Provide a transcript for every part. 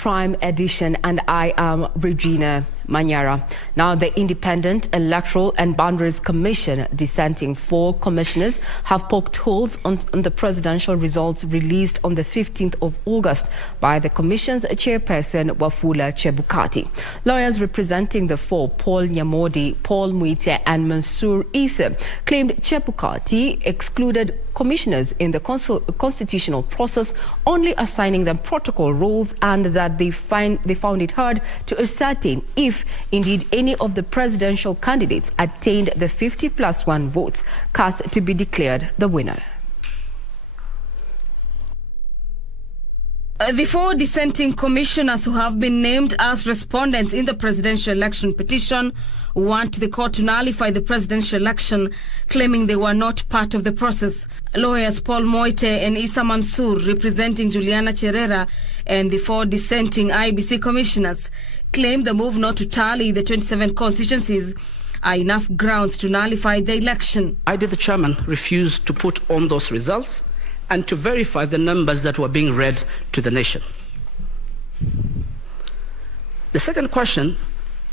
Prime Edition, and I am Regina Manyara. Now, the Independent Electoral and Boundaries Commission, dissenting 4 commissioners, have poked holes on the presidential results released on the 15th of August by the Commission's chairperson, Wafula Chebukati. Lawyers representing the 4, Paul Nyamodi, Paul Muite, and Mansoor Issa, claimed Chebukati excluded commissioners in the constitutional process, only assigning them protocol roles, and that they found it hard to ascertain if indeed any of the presidential candidates attained the 50+1 votes cast to be declared the winner. The 4 dissenting commissioners who have been named as respondents in the presidential election petition want the court to nullify the presidential election, claiming they were not part of the process. Lawyers Paul Muite and Issa Mansoor, representing Juliana Cherera, and the 4 dissenting IEBC commissioners, claim the move not to tally the 27 constituencies are enough grounds to nullify the election. I, the chairman, refused to put on those results and to verify the numbers that were being read to the nation. The second question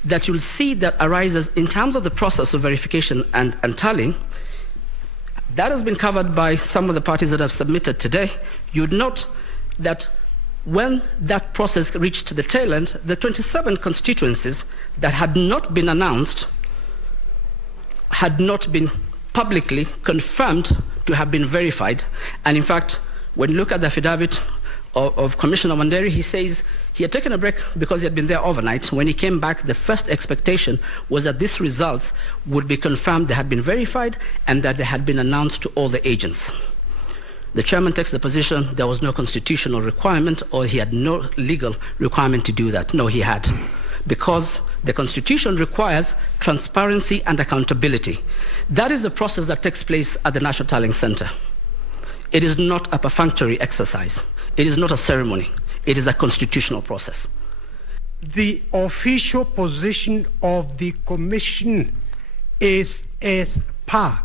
that you'll see that arises in terms of the process of verification and tallying, that has been covered by some of the parties that have submitted today. You'd note that when that process reached the tail end, the 27 constituencies that had not been announced had not been publicly confirmed to have been verified. And in fact, when you look at the affidavit of Commissioner Wanderi, he says he had taken a break because he had been there overnight. When he came back, the first expectation was that these results would be confirmed, they had been verified, and that they had been announced to all the agents. The chairman takes the position there was no constitutional requirement, or he had no legal requirement to do that. No, he had. Because the Constitution requires transparency and accountability. That is the process that takes place at the National Tallying Center. It is not a perfunctory exercise. It is not a ceremony. It is a constitutional process. The official position of the Commission is as per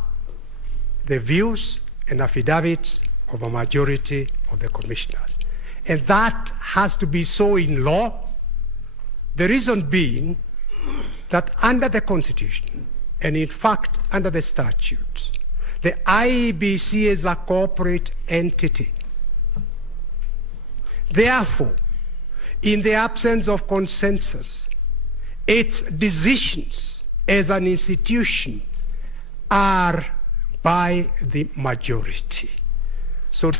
the views and affidavits of a majority of the commissioners. And that has to be so in law. The reason being that under the Constitution, and in fact under the statutes, the IEBC is a corporate entity. Therefore, in the absence of consensus, its decisions as an institution are by the majority. So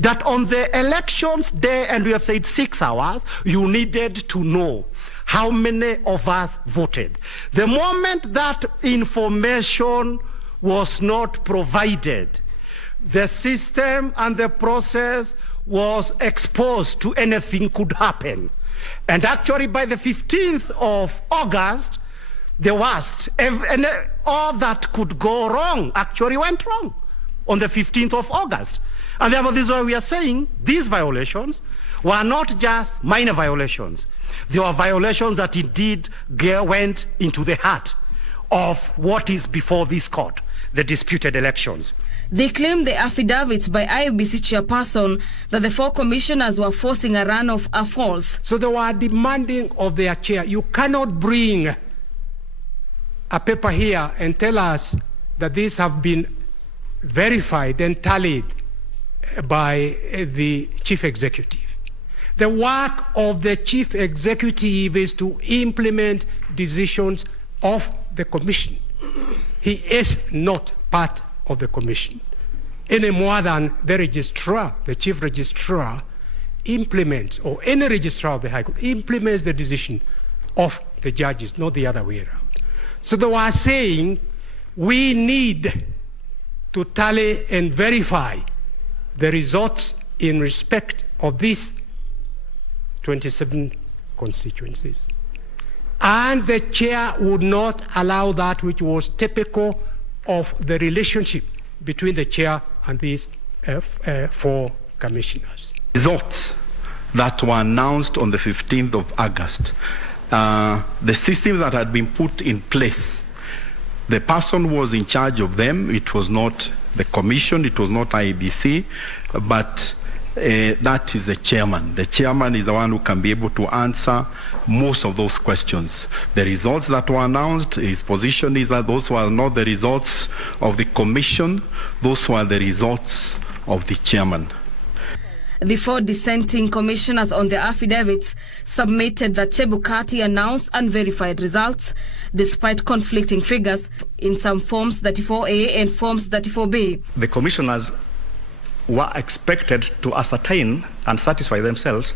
that on the elections day, and we have said 6 hours, you needed to know how many of us voted. The moment that information was not provided, the system and the process was exposed to anything could happen. And actually by the 15th of August, the worst, and all that could go wrong actually went wrong on the 15th of August. And therefore, this is why we are saying these violations were not just minor violations. They were violations that indeed went into the heart of what is before this court, the disputed elections. They claim the affidavits by IEBC chairperson that the 4 commissioners were forcing a runoff are false. So they were demanding of their chair, you cannot bring a paper here and tell us that these have been verified and tallied by the chief executive. The work of the chief executive is to implement decisions of the commission. He is not part of the commission any more than the registrar, the chief registrar, implements, or any registrar of the High Court implements the decision of the judges, not the other way around. So they were saying we need to tally and verify the results in respect of these 27 constituencies. And the chair would not allow that, which was typical of the relationship between the chair and these 4 commissioners. Results that were announced on the 15th of August, the system that had been put in place, the person was in charge of them. It was not the commission, it was not IEBC, but that is the chairman. The chairman is the one who can be able to answer most of those questions. The results that were announced, his position is that those were not the results of the commission, those were the results of the chairman. The 4 dissenting commissioners on the affidavits submitted that Chebukati announced unverified results despite conflicting figures in some Forms 34A and Forms 34B. The commissioners were expected to ascertain and satisfy themselves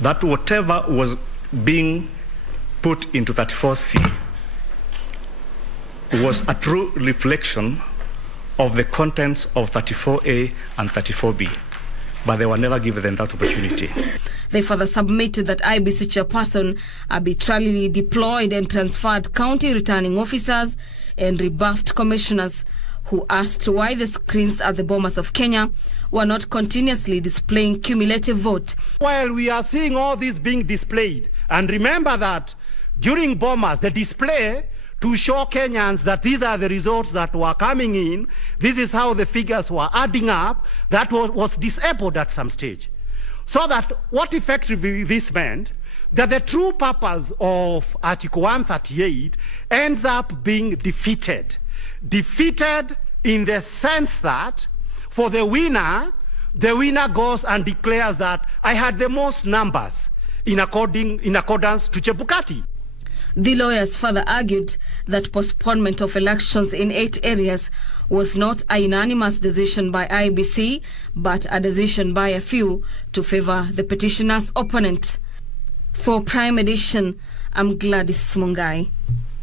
that whatever was being put into 34C was a true reflection of the contents of 34A and 34B. But they were never given that opportunity. They further submitted that IEBC chairperson arbitrarily deployed and transferred county returning officers and rebuffed commissioners who asked why the screens at the Bomas of Kenya were not continuously displaying cumulative vote. While we are seeing all this being displayed, and remember that during Bomas, the display to show Kenyans that these are the results that were coming in, this is how the figures were adding up, that was disabled at some stage. So that what effectively this meant, that the true purpose of Article 138 ends up being defeated. Defeated in the sense that for the winner goes and declares that I had the most numbers in accordance to Chebukati. The lawyers further argued that postponement of elections in 8 areas was not a unanimous decision by IEBC, but a decision by a few to favor the petitioner's opponent. For Prime Edition, I'm Gladys Mungai.